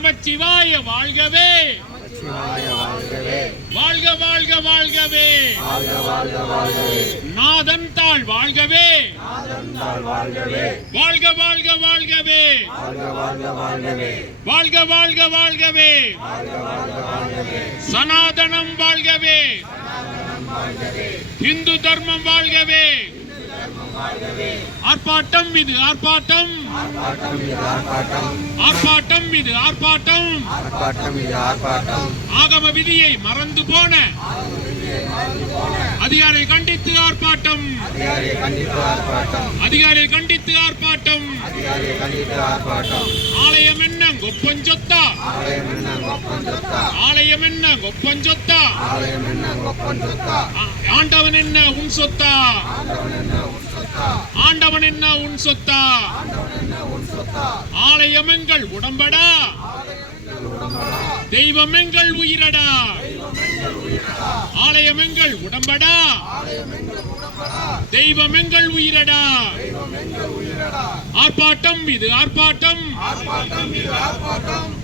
நமச்சிவாய வாழ்கவே. வாழ்க வாழ்க வாழ்கவே. வாழ்க வாழ்க வாழ்கவே. நாதன் வாழ்க வாழ்கவே. வாழ்க வாழ்க வாழ்கவே. வாழ்க வாழ்க வாழ்கவே. சனாதனம் வாழ்கவே. இந்து தர்மம் வாழ்கவே. ஆர்ப்பாட்டம். இது ஆர்ப்பாட்டம். ஆர்ப்பாட்டம் இது ஆர்ப்பாட்டம். ஆகம விதியை மறந்து போன அதிகாரியை கண்டித்து ஆர்ப்பாட்டம். அதிகாரியை கண்டித்து ஆர்ப்பாட்டம். ஆலயம் என்ன? கொப்பஞ்சொத்தா ஆலயம் என்ன? கொப்பஞ்சொத்தா ஆண்டவன் என்ன? உன் சொத்தா. ஆண்டவன் என்ன? உன் சொத்தா. ஆலயம் எங்கள் உடம்படா. தெய்வம் எங்கள் உயிரடா. ஆலயம் எங்கள் உடம்படா. தெய்வம் எங்கள் உயிரடா. ஆர்ப்பாட்டம் இது ஆர்ப்பாட்டம்.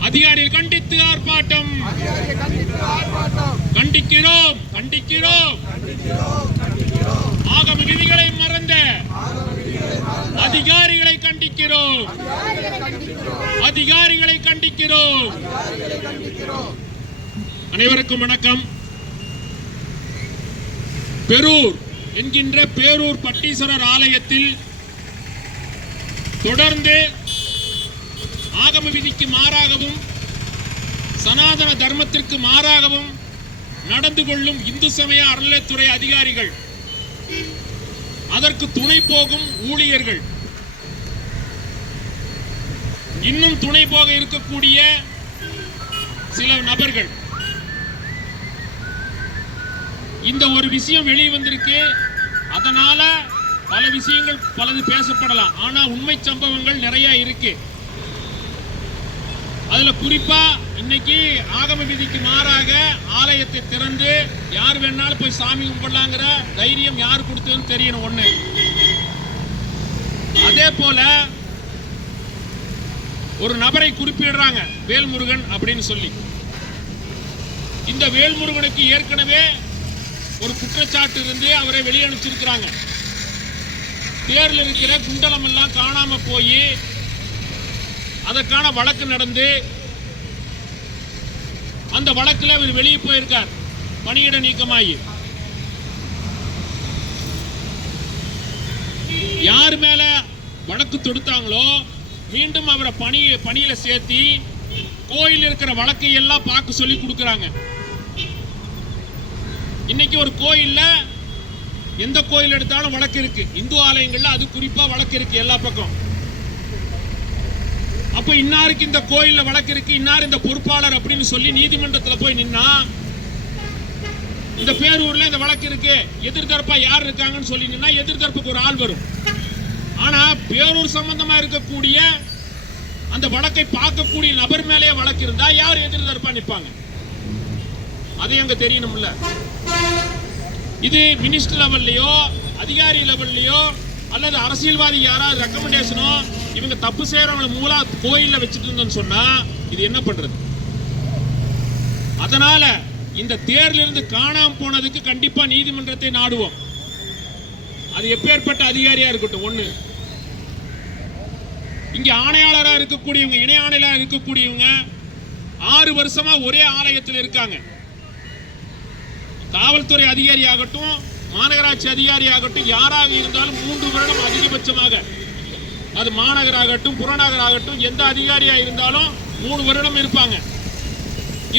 அதிகாரிகள் கண்டித்து ஆர்ப்பாட்டம் அதிகாரியை கண்டித்து ஆர்ப்பாட்டம். கண்டிக்கிறோம் கண்டிக்கிறோம். ஆகம விதிகளை மறந்த அதிகாரிகளை கண்டிக்கிறோம். அதிகாரிகளை கண்டிக்கிறோம். அனைவருக்கும் வணக்கம். பெரூர் என்கின்ற பேரூர் பட்டீஸ்வரர் ஆலயத்தில் தொடர்ந்து ஆகம விதிக்கு மாறாகவும் சனாதன தர்மத்திற்கு மாறாகவும் நடந்து கொள்ளும் இந்து சமய அறநிலையத்துறை அதிகாரிகள். அதற்கு துணை போகும் ஊழியர்கள். இன்னும் துணை போக இருக்கக்கூடிய சில நபர்கள். இந்த ஒரு விஷயம் வெளியே வந்திருக்கு அதனால பல விஷயங்கள் பலது பேசப்படலாம். ஆனா உண்மை சம்பவங்கள் நிறைய இருக்கு. அதுல குறிப்பா இன்னைக்கு ஆகம விதிக்கு மாறாக ஆலயத்தை திறந்து யார் வேணாலும் போய் சாமி கும்பிடலாங்கிற தைரியம் யார் கொடுத்ததுன்னு தெரியணும் ஒண்ணு. அதே போல ஒரு நபரை குறிப்பிடுறாங்க வேல்முருகன் அப்படின்னு சொல்லி. இந்த வேல்முருகனுக்கு ஏற்கனவே ஒரு குற்றச்சாட்டு இருந்து அவரை வெளியே அனுப்பிச்சிருக்கிறாங்க தேர்ல இருக்கிற குண்டலம் எல்லாம் காணாம போய் அதற்கான வழக்கு நடந்து அந்த வழக்குல அவர் வெளியே போயிருக்கார். பணியிட நீக்கமாகி. யார் மேல வழக்கு தொடுத்தாங்களோ மீண்டும் அவரை பணி பணியில சேர்த்தி கோயில் இருக்கிற வழக்கை எல்லாம் பார்க்க சொல்லி கொடுக்குறாங்க. இன்னைக்கு ஒரு கோயில்ல எந்த கோயில் எடுத்தாலும் வழக்கு இருக்கு. இந்து ஆலயங்கள்ல அது குறிப்பா வழக்கு இருக்கு எல்லா பக்கம். அப்ப இன்னாருக்கு இந்த கோயில்ல வழக்கு இருக்கு இன்னார் இந்த பொறுப்பாளர் அப்படின்னு சொல்லி நீதிமன்றத்துல போய் நின்னா இந்த பேரூர்ல இந்த வழக்கு இருக்கு எதிர்த்தரப்பா யார் இருக்காங்கன்னு சொல்லி நின்னா எதிர்த்தரப்புக்கு ஒரு ஆள் வரும். ஆனா பேரூர் சம்பந்தமா இருக்கக்கூடிய அந்த வழக்கை பார்க்கக்கூடிய நபர் மேலேயே வழக்கு இருந்தா யார் எதிர்த்தரப்பா நிப்பாங்க? அது எங்க தெரியணும்ல. இது மினிஸ்டர் லெவல்லையோ அதிகாரி லெவல்லையோ அல்லது அரசியல்வாதி யாராவது ரெக்கமெண்டேஷனோ இவங்க தப்பு செய்யறவங்களை மூலா கோயில்ல வச்சுட்டு இருந்தோம்னு சொன்னா இது என்ன பண்றது? அதனால இந்த தேர்ல இருந்து காணாம போனதுக்கு கண்டிப்பா நீதிமன்றத்தை நாடுவோம். அது எப்பேற்பட்ட அதிகாரியா இருக்கட்டும் ஒண்ணு. இங்க ஆணையாளராக இருக்கக்கூடியவங்க இணை ஆணையாளராக இருக்கக்கூடியவங்க ஆறு வருஷமா ஒரே ஆலயத்தில் இருக்காங்க. காவல்துறை அதிகாரி ஆகட்டும் மாநகராட்சி அதிகாரி ஆகட்டும் யாராக இருந்தாலும் மூன்று வருடம் அதிகபட்சமாக அது மாநகராகட்டும் புறநகராகட்டும் எந்த அதிகாரியா இருந்தாலும் மூணு வருடம் இருப்பாங்க.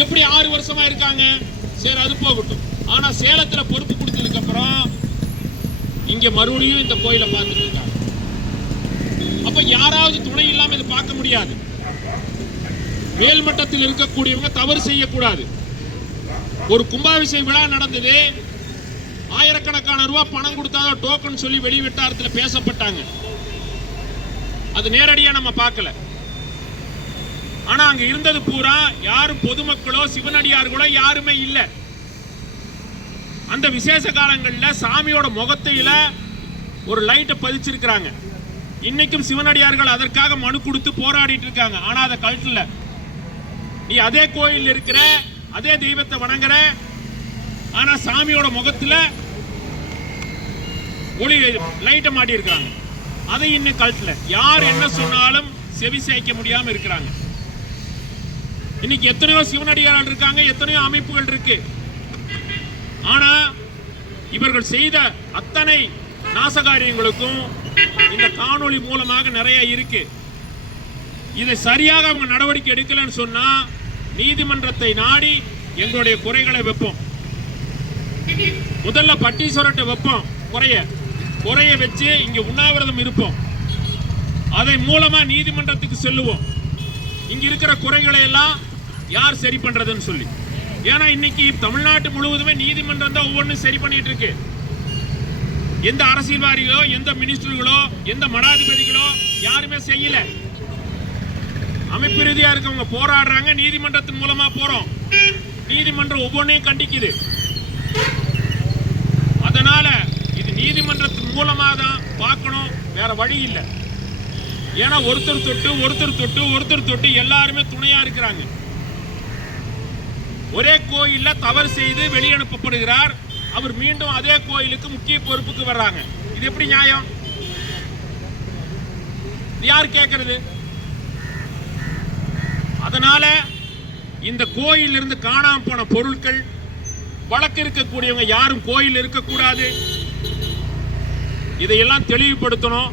எப்படி ஆறு வருஷமா இருக்காங்க? சரி அது போகட்டும். ஆனா சேலத்துல பொறுப்பு கொடுத்ததுக்கு அப்புறம் இங்க மறுபடியும் இந்த கோயிலை பார்த்துட்டு இருக்காங்க. அப்ப யாராவது துணை இல்லாம இதை பார்க்க முடியாது. மேல்மட்டத்தில் இருக்கக்கூடியவங்க தவறு செய்யக்கூடாது. ஒரு கும்பாபிஷேக விழா நடந்தது. ஆயிரக்கணக்கான ரூபாய் பணம் கொடுத்தாதான் டோக்கன் சொல்லி வெளிவட்டாரத்தில் பேசப்பட்டாங்க. அது நேரடியா நம்ம பார்க்கல. ஆனா அங்க இருந்தது பூரா யாரும் பொதுமக்களோ சிவனடியார்களோ யாருமே இல்லை. அந்த விசேஷ காலங்களில் சாமியோட முகத்தையில ஒரு லைட்டை பதிச்சிருக்கிறாங்க. இன்னைக்கும் சிவனடியார்கள் அதற்காக மனு கொடுத்து போராடிட்டு இருக்காங்க. ஆனா அதை கழட்டல. நீ அதே கோயில் இருக்கிற அதே தெய்வத்தை வணங்குற ஆனா சாமியோட முகத்துல ஒளி லைட்டை மாட்டி இருக்காங்க அதை இன்னும் கழட்டல. யார் என்ன சொன்னாலும் செவி சாய்க்க முடியாம இருக்கிறாங்க. இன்னைக்கு எத்தனையோ சிவனடியார்கள் இருக்காங்க எத்தனையோ அமைப்புகள் இருக்கு. ஆனா இவர்கள் செய்த அத்தனை நாசகாரியங்களுக்கும் இந்த காணொளி மூலமாக நிறைய இருக்கு. இதை சரியாக அவங்க நடவடிக்கை எடுக்கலன்னு சொன்னா நீதிமன்றத்தை நாடி எங்களுடைய குறைகளை வைப்போம். முதல்ல பட்டீஸ்வரர்கிட்ட வைப்போம் குறைய. குறைய வச்சு இங்கே உண்ணாவிரதம் இருப்போம். அதை மூலமாக நீதிமன்றத்துக்கு செல்லுவோம். இங்கே இருக்கிற குறைகளை எல்லாம் யார் சரி பண்ணுறதுன்னு சொல்லி. ஏன்னா இன்னைக்கு தமிழ்நாட்டு முழுவதுமே நீதிமன்றம் தான் ஒவ்வொன்றும் சரி பண்ணிட்டு இருக்கு. எந்த அரசியல்வாதிகளோ எந்த மினிஸ்டர்களோ எந்த மடாதிபதிகளோ யாருமே செய்யல. அமைப்பு ரீதியா இருக்கவங்க போராடுறாங்க நீதிமன்றத்தின் மூலமா போறோம். நீதிமன்றம் ஒவ்வொன்றையும் கண்டிக்குது அதனால இது நீதிமன்றத்தின் மூலமாக தான் பார்க்கணும். வேற வழி இல்லை. ஏன்னா ஒருத்தர் தொட்டு ஒருத்தர் தொட்டு ஒருத்தர் தொட்டு எல்லாருமே துணையா இருக்கிறாங்க. ஒரே கோயில்ல தவறு செய்து வெளியனுப்பப்படுகிறார். அவர் மீண்டும் அதே கோயிலுக்கு முக்கிய பொறுப்புக்கு வர்றாங்க. இது எப்படி நியாயம்? யார் கேட்கறது அதனால இந்த கோயில் இருந்து காணாம போன பொருட்கள் வழக்கு இருக்கக்கூடியவங்க யாரும் கோயில் இருக்கக்கூடாது. இதையெல்லாம் தெளிவுபடுத்தணும்.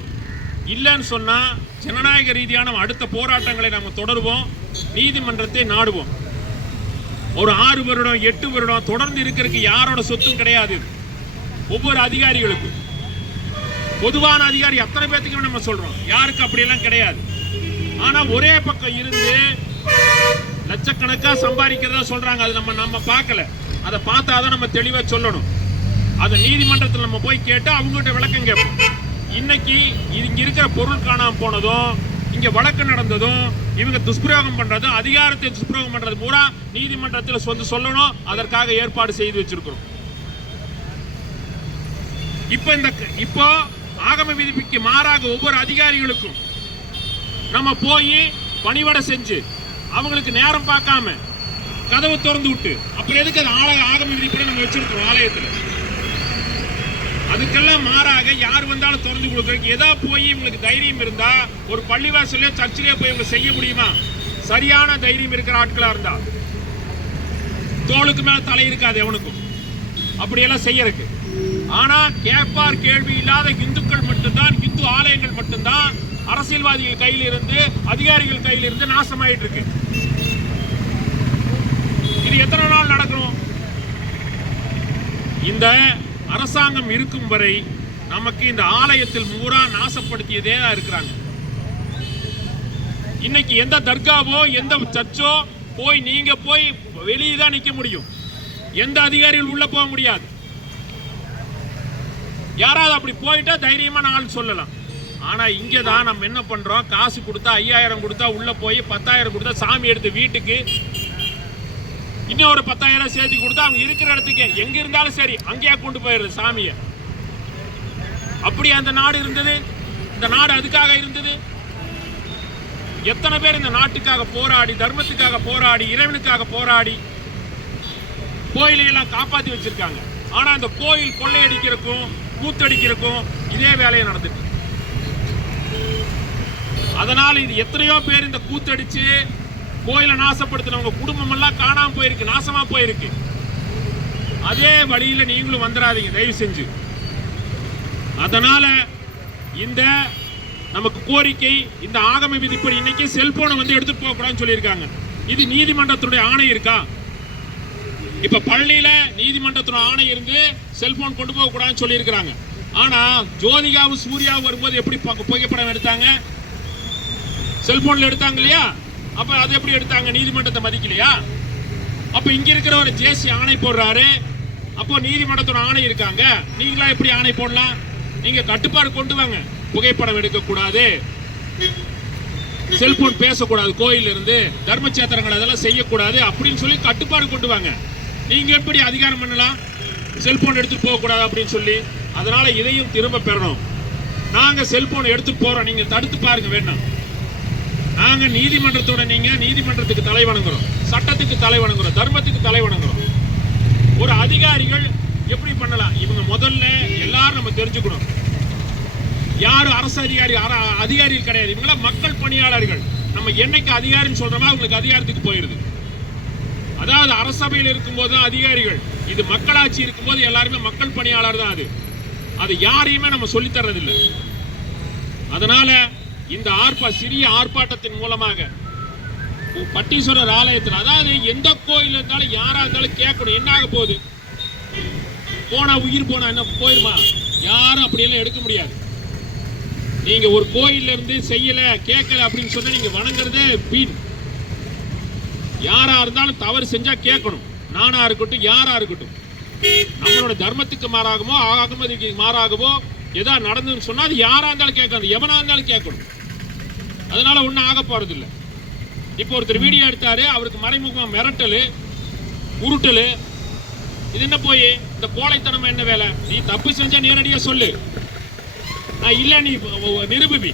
இல்லைன்னு சொன்னால் ஜனநாயக ரீதியான அடுத்த போராட்டங்களை நம்ம தொடருவோம். நீதிமன்றத்தை நாடுவோம். ஒரு ஆறு வருடம் எட்டு வருடம் தொடர்ந்து இருக்கிறதுக்கு யாரோட சொத்தும் கிடையாது. ஒவ்வொரு அதிகாரிகளுக்கும். பொதுவான அதிகாரி அத்தனை பேர்த்துக்குமே நம்ம சொல்றோம். யாருக்கு அப்படியெல்லாம் கிடையாது. ஆனா ஒரே பக்கம் இருந்து லட்சக்கணக்காக சம்பாதிக்கிறதா சொல்றாங்க. அது நம்ம நம்ம பார்க்கல. அதை பார்த்தா தான் நம்ம தெளிவாக சொல்லணும். அதை நீதிமன்றத்தில் நம்ம போய் கேட்டு அவங்ககிட்ட விளக்கம் கேட்போம். இன்னைக்கு இங்க இருக்கிற பொருள் காணாமல் போனதும் இங்க வழக்கு நடந்ததும் இவங்க துஷ்பிரயோகம் பண்றதும் அதிகாரத்தை துஷ்பிரயோகம் பண்றது பூரா நீதிமன்றத்தில் வந்து சொல்லணும் அதற்காக ஏற்பாடு செய்து வச்சிருக்கிறோம். இப்போ இந்த இப்போ ஆகம விதிப்புக்கு மாறாக ஒவ்வொரு அதிகாரிகளுக்கும் நம்ம போய் பணிவடை செஞ்சு அவங்களுக்கு நேரம் பார்க்காம கதவை திறந்து விட்டு அப்புறம் எதுக்கு அது ஆலய ஆகம விதிப்படி நம்ம வச்சிருக்கிறோம் ஆலயத்தில்? அதுக்கெல்லாம் மாறாக யார் வந்தாலும் திறந்து கொடுக்குறதுக்கு எதா போய் இவங்களுக்கு தைரியம் இருந்தா ஒரு பள்ளிவாசல்லையோ சர்ச்சிலேயோ போய் இவங்க செய்ய முடியுமா? சரியான தைரியம் இருக்கிற ஆட்களா இருந்தா. தோளுக்கு மேல தலை இருக்காது எவனுக்கும் அப்படியெல்லாம் செய்யறதுக்கு. ஆனா கேட்பார் கேள்வி இல்லாத இந்துக்கள் மட்டும்தான் இந்து ஆலயங்கள் மட்டும்தான் அரசியல்வாதிகள் கையில் இருந்து அதிகாரிகள் கையில் இருந்து நாசமாயிட்டு இருக்கு இது எத்தனை நாள் நடக்கணும்? இந்த அரசாங்கம் இருக்கும் வரை நமக்கு இந்த ஆலயத்தில் பூரா நாசப்படுத்தியதே தான் இருக்கிறாங்க. இன்னைக்கு எந்த தர்காவோ எந்த சர்ச்சோ போய் நீங்க போய் வெளியே தான் நிக்க முடியும். எந்த அதிகாரிகள் உள்ள போக முடியாது. யாராவது அப்படி போயிட்டா தைரியமான ஆள் சொல்லலாம். ஆனா இங்க தான் நம்ம என்ன பண்றோம்? காசு கொடுத்தா ஐயாயிரம் கொடுத்தா உள்ள போய் பத்தாயிரம் கொடுத்தா சாமி எடுத்து வீட்டுக்கு இன்னும் ஒரு பத்தாயிரம் சேர்த்து கொடுத்தா அவங்க இருக்கிற இடத்துக்கு எங்க இருந்தாலும் சரி அங்கேயே கொண்டு போயிடுறது சாமியை. அப்படி அந்த நாடு இருந்தது. இந்த நாடு அதுக்காக இருந்தது. எத்தனை பேர் இந்த நாட்டுக்காக போராடி தர்மத்துக்காக போராடி இறைவனுக்காக போராடி கோயிலையெல்லாம் காப்பாற்றி காப்பாத்தி வச்சிருக்காங்க. ஆனா அந்த கோயில் கொள்ளையடிக்கிறக்கும் கூத்தடிக்கிறக்கும் இதே வேலையை நடந்துட்டு அதனால் அதனால இது எத்தனையோ பேர் இந்த கூத்தடிச்சு கோயிலை நாசப்படுத்தினவங்க குடும்பம் எல்லாம் காணாம போயிருக்கு நாசமா போயிருக்கு. அதே வழியில நீங்களும் வந்துடாதீங்க தயவு செஞ்சு. அதனால இந்த நமக்கு கோரிக்கை இந்த ஆகம விதிப்படி இன்னைக்கு செல்போனை வந்து எடுத்துட்டு போக கூடாதுன்னு சொல்லியிருக்காங்க. இது நீதிமன்றத்துடைய ஆணை இருக்கா? இப்ப பள்ளியில நீதிமன்றத்தோட ஆணை இருந்து செல்போன் கொண்டு போக கூடாதுன்னு சொல்லியிருக்கிறாங்க. ஆனா ஜோதிகாவும் சூர்யாவும் வரும்போது எப்படி பு- புகைப்படம் எடுத்தாங்க? செல்போன்ல எடுத்தாங்க இல்லையா? அப்ப அது எப்படி எடுத்தாங்க? நீதிமன்றத்தை மதிக்கலையா? அப்ப இங்க இருக்கிற ஒரு ஜேசி ஆணை போடுறாரு. அப்போ நீதிமன்றத்தோட ஆணை இருக்காங்க. நீங்களா எப்படி ஆணை போடலாம்? நீங்க கட்டுப்பாடு கொண்டு வாங்க. புகைப்படம் எடுக்க கூடாது செல்போன் பேசக்கூடாது. கோயில் இருந்து தர்மச்சேத்திரங்கள் அதெல்லாம் செய்யக்கூடாது அப்படின்னு சொல்லி கட்டுப்பாடு கொண்டு வாங்க. நீங்க எப்படி அதிகாரம் பண்ணலாம்? செல்போன் எடுத்துட்டு போக கூடாது அப்படின்னு சொல்லி. அதனால இதையும் திரும்ப பெறணும். நாங்க செல்போன் எடுத்துட்டு போறோம். நீங்க தடுத்து பாருங்க வேண்டாம். நாங்கள் நீதிமன்றத்தோட நீங்கள் நீதிமன்றத்துக்கு தலை வணங்குறோம். சட்டத்துக்கு தலை வணங்குறோம். தர்மத்துக்கு தலை வணங்குறோம். ஒரு அதிகாரிகள் எப்படி பண்ணலாம்? இவங்க முதல்ல எல்லாரும் நம்ம தெரிஞ்சுக்கணும். யாரும் அரசு அதிகாரி அதிகாரிகள் கிடையாது. இவங்களாம் மக்கள் பணியாளர்கள். நம்ம என்னைக்கு அதிகாரின்னு சொல்றோமோ அவங்களுக்கு அதிகாரத்துக்கு போயிருது. அதாவது அரசபையில் இருக்கும்போது தான் அதிகாரிகள். இது மக்களாட்சி இருக்கும்போது எல்லாருமே மக்கள் பணியாளர் தான் அது. அது யாரையுமே நம்ம சொல்லித்தரதில்லை அதனால் அதனால இந்த ஆர்ப்பா சிறிய ஆர்ப்பாட்டத்தின் மூலமாக பட்டீஸ்வரர் ஆலயத்தில் அதாவது எந்த கோயில் இருந்தாலும் யாரா இருந்தாலும் கேட்கணும் என்ன ஆக போகுது? போனா உயிர் போனா என்ன போயிருமா? யாரும் அப்படியெல்லாம் எடுக்க முடியாது. நீங்க ஒரு கோயில்ல இருந்து செய்யல கேட்கல அப்படின்னு சொன்னா நீங்க வணங்குறதே வீண். யாரா இருந்தாலும் தவறு செஞ்சா கேட்கணும். நானா இருக்கட்டும் யாரா இருக்கட்டும். நம்மளோட தர்மத்துக்கு மாறாகவோ ஆகமதிக்கு மாறாகவோ ஏதா நடந்ததுன்னு சொன்னால் அது யாராக இருந்தாலும் கேட்கணும் எவனாக இருந்தாலும் கேட்கணும். அதனால ஒன்றும் ஆக போகிறதில்ல இப்போ ஒருத்தர் வீடியோ எடுத்தார் அவருக்கு மறைமுகமாக மிரட்டல் உருட்டல். இது என்ன போய்? இந்த கோழைத்தனம் என்ன வேலை? நீ தப்பு செஞ்சால் நேரடியாக சொல்லு. நான் இல்லை நீ நிரூபிப்பி.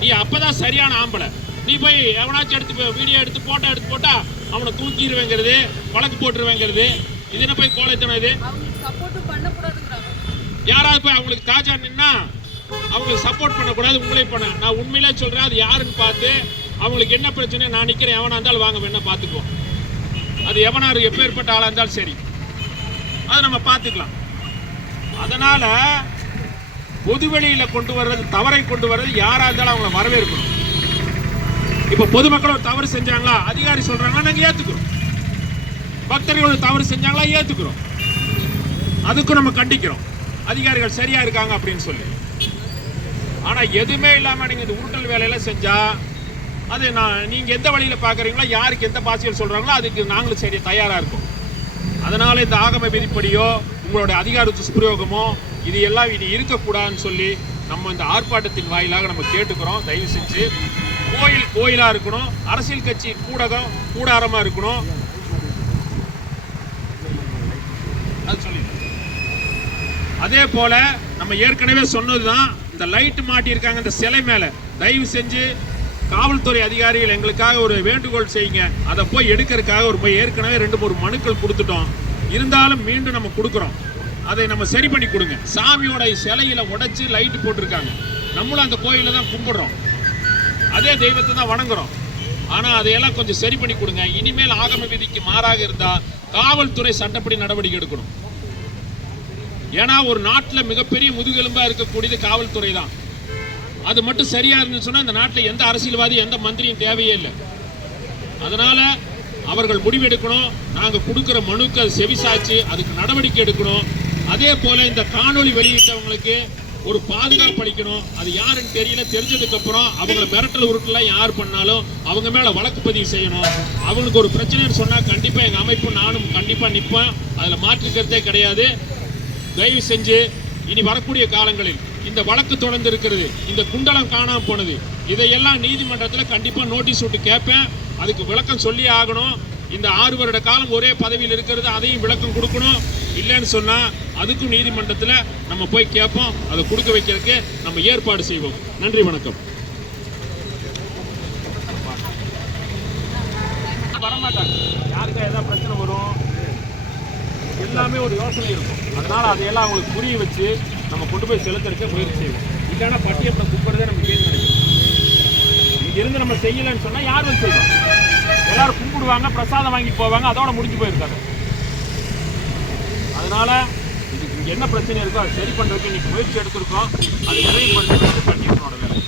நீ அப்பதான் சரியான ஆம்பளை. நீ போய் எவனாச்சும் எடுத்து வீடியோ எடுத்து போட்டோ எடுத்து போட்டால் அவனை தூக்கிடுவேங்கிறது வழக்கு போட்டுருவேங்கிறது. இது என்ன போய் கோழைத்தனம் இது? யாராவது போய் அவங்களுக்கு தாஜா நின்னா அவங்களுக்கு சப்போர்ட் பண்ணக்கூடாது உங்களே பண்ண. நான் உண்மையிலே சொல்றேன் அது யாருன்னு பார்த்து அவங்களுக்கு என்ன பிரச்சனை நான் நிற்கிறேன் எவனா இருந்தாலும் வாங்க வேணா பார்த்துக்குவோம். அது எவனா எப்பேற்பட்ட ஆளாக இருந்தாலும் சரி. அதை நம்ம பார்த்துக்கலாம். அதனால பொதுவெளியில் கொண்டு வர்றது தவறை கொண்டு வர்றது யாராக இருந்தாலும் அவங்கள வரவேற்கணும். இப்போ பொதுமக்கள் ஒரு தவறு செஞ்சாங்களா? அதிகாரி சொல்கிறாங்கன்னா நாங்கள் ஏற்றுக்கிறோம் பக்தர்கள் ஒரு தவறு செஞ்சாங்களா? ஏற்றுக்கிறோம் அதுக்கும் நம்ம கண்டிக்கிறோம். அதிகாரிகள் சரியா இருக்காங்க அப்படின்னு சொல்லி. ஆனா எதுவுமே இல்லாம நீங்க இந்த உருட்டல் வேலையெல்லாம் செஞ்சா அது நான் நீங்க எந்த வழியில பாக்குறீங்களோ யாருக்கு எந்த பாசியல் சொல்றாங்களோ அதுக்கு நாங்களும் சரி தயாரா இருக்கோம். அதனால இந்த ஆகம விதிப்படியோ உங்களுடைய அதிகார துஷ்பிரயோகமோ இது எல்லாம் இனி இருக்கக்கூடாதுன்னு சொல்லி நம்ம இந்த ஆர்ப்பாட்டத்தின் வாயிலாக நம்ம கேட்டுக்கிறோம். தயவு செஞ்சு கோயில் கோயிலாக இருக்கணும் அரசியல் கட்சி கூடகம் கூடாரமாக இருக்கணும் அது சொல்லிடுறேன் அதே போல நம்ம ஏற்கனவே சொன்னது தான் இந்த லைட் மாட்டியிருக்காங்க இந்த சிலை மேலே. தயவு செஞ்சு காவல்துறை அதிகாரிகள் எங்களுக்காக ஒரு வேண்டுகோள் செய்யுங்க. அதை போய் எடுக்கிறதுக்காக ஒரு போய் ஏற்கனவே ரெண்டு மூணு மனுக்கள் கொடுத்துட்டோம். இருந்தாலும் மீண்டும் நம்ம கொடுக்குறோம். அதை நம்ம சரி பண்ணி கொடுங்க. சாமியோட சிலையில் உடைச்சி லைட்டு போட்டிருக்காங்க. நம்மளும் அந்த கோயிலில் தான் கும்பிடுறோம். அதே தெய்வத்தை தான் வணங்குறோம். ஆனால் அதையெல்லாம் கொஞ்சம் சரி பண்ணி கொடுங்க. இனிமேல் ஆகம விதிக்கு மாறாக இருந்தால் காவல்துறை சட்டப்படி நடவடிக்கை எடுக்கணும். ஏன்னா ஒரு நாட்டில் மிகப்பெரிய முதுகெலும்பா இருக்கக்கூடியது காவல்துறை தான். அது மட்டும் சரியா இருந்துன்னு சொன்னா இந்த நாட்டில் எந்த அரசியல்வாதி எந்த மந்திரியும் தேவையே இல்லை. அதனால அவர்கள் முடிவெடுக்கணும். நாங்க கொடுக்குற மனுக்கு அது செவிசாச்சு அதுக்கு நடவடிக்கை எடுக்கணும். அதே போல இந்த காணொளி வெளியிட்டவங்களுக்கு ஒரு பாதுகாப்பு அளிக்கணும். அது யாருன்னு தெரியல. தெரிஞ்சதுக்கு அப்புறம் அவங்கள மிரட்டல் உருட்டெல்லாம் யார் பண்ணாலும் அவங்க மேல வழக்கு பதிவு செய்யணும். அவங்களுக்கு ஒரு பிரச்சனைன்னு சொன்னா கண்டிப்பா எங்க அமைப்பு நானும் கண்டிப்பா நிற்பேன் அதுல மாற்றுக்கிறதே கிடையாது. தயவு செஞ்சு இனி வரக்கூடிய காலங்களில் இந்த வழக்கு தொடர்ந்து இருக்கிறது இந்த குண்டலம் காணாமல் போனது இதையெல்லாம் நீதிமன்றத்தில் கண்டிப்பாக நோட்டீஸ் விட்டு கேட்பேன். அதுக்கு விளக்கம் சொல்லி ஆகணும். இந்த ஆறு வருட காலம் ஒரே பதவியில் இருக்கிறது அதையும் விளக்கம் கொடுக்கணும். இல்லைன்னு சொன்னால் அதுக்கும் நீதிமன்றத்தில் நம்ம போய் கேட்போம். அதை கொடுக்க வைக்கிறதுக்கு நம்ம ஏற்பாடு செய்வோம். நன்றி வணக்கம். வரமாட்டாங்க. யாருக்கா ஏதாவது பிரச்சனை வரும்? எல்லாமே ஒரு யோசனை இருக்கும். அதனால் அதையெல்லாம் அவங்களுக்கு புரிய வச்சு நம்ம கொண்டு போய் செலுத்துறதுக்கு முயற்சி செய்வோம். இல்லைன்னா பட்டியப்பட கும்பிட்றதே நம்ம கேள்வி நினைக்கிறோம். இங்கேருந்து நம்ம செய்யலைன்னு சொன்னால் யார் வந்து செய்வோம் எல்லாரும் கும்பிடுவாங்க பிரசாதம் வாங்கிட்டு போவாங்க அதோட முடிஞ்சு போயிருக்காங்க. அதனால் இதுக்கு இங்கே என்ன பிரச்சனை இருக்கோ அதை சரி பண்ணுறதுக்கு இன்றைக்கி முயற்சி எடுத்திருக்கோம். அது நிறைவு பண்ணுறது பட்டியப்பனோட வேலை.